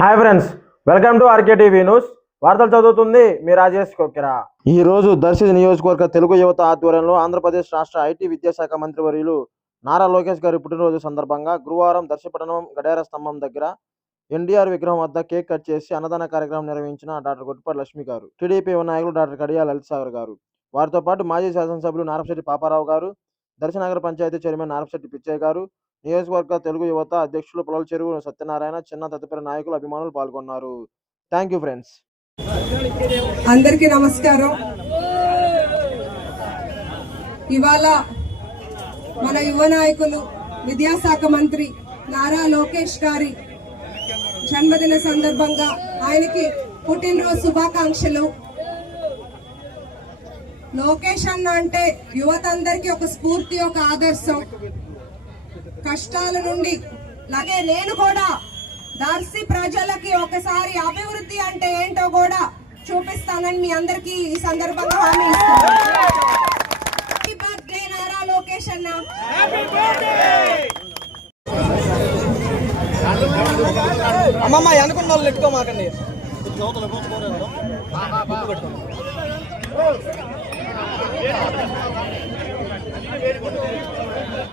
Hi friends welcome to RK TV news. వార్తలు చదువుతుంది మీ రాజేష్ కొక్కిరా. ఈ రోజు దర్శి నియోజకవర్గ తెలుగు యువత ఆధ్వర్యంలో ఆంధ్రప్రదేశ్ రాష్ట్ర ఐటీ విద్యాశాఖ మంత్రి వర్యులు నారా లోకేష్ గారి పుట్టినరోజు సందర్భంగా గురువారం దర్శపట్టణం గడియార స్తంభం దగ్గర ఎన్టీఆర్ విగ్రహం వద్ద కేక్ కట్ చేసి అన్నదాన కార్యక్రమం నిర్వహించిన డాక్టర్ గుట్టిపాటి లక్ష్మి గారు టీడీపీ నాయకులు డాక్టర్ కడియా లలిత్ సాగర్ గారు. వారితో పాటు మాజీ శాసనసభ్యులు నారపశెట్టి పాపారావు గారు దర్శనగర పంచాయతీ చైర్మన్ నారపశెట్టి పిచ్చయ్య గారు నియోజకవర్గ తెలుగు యువత అధ్యక్షులు పొలల చెరువు సత్యనారాయణ చిన్న తదుపరి నాయకులు అభిమానులు పాల్గొన్నారు. థ్యాంక్ యూ ఫ్రెండ్స్ అందరికీ నమస్కారం. ఇవాళ మన యువ నాయకులు విద్యాశాఖ మంత్రి నారా లోకేష్ గారి జన్మదిన సందర్భంగా ఆయనకి పుట్టినరోజు శుభాకాంక్షలు. లోకేష్ అన్న అంటే యువత అందరికీ ఒక స్ఫూర్తి ఒక ఆదర్శం. కష్టాల నుండి. అలాగే నేను కూడా దర్శి ప్రజలకి ఒకసారి అభివృద్ధి అంటే ఏంటో కూడా చూపిస్తానని మీ అందరికీ ఈ సందర్భంగా హామీ నారా లోకేష్ అన్న. అమ్మమ్మ అనుకున్న వాళ్ళు ఎక్కువ మాకండి.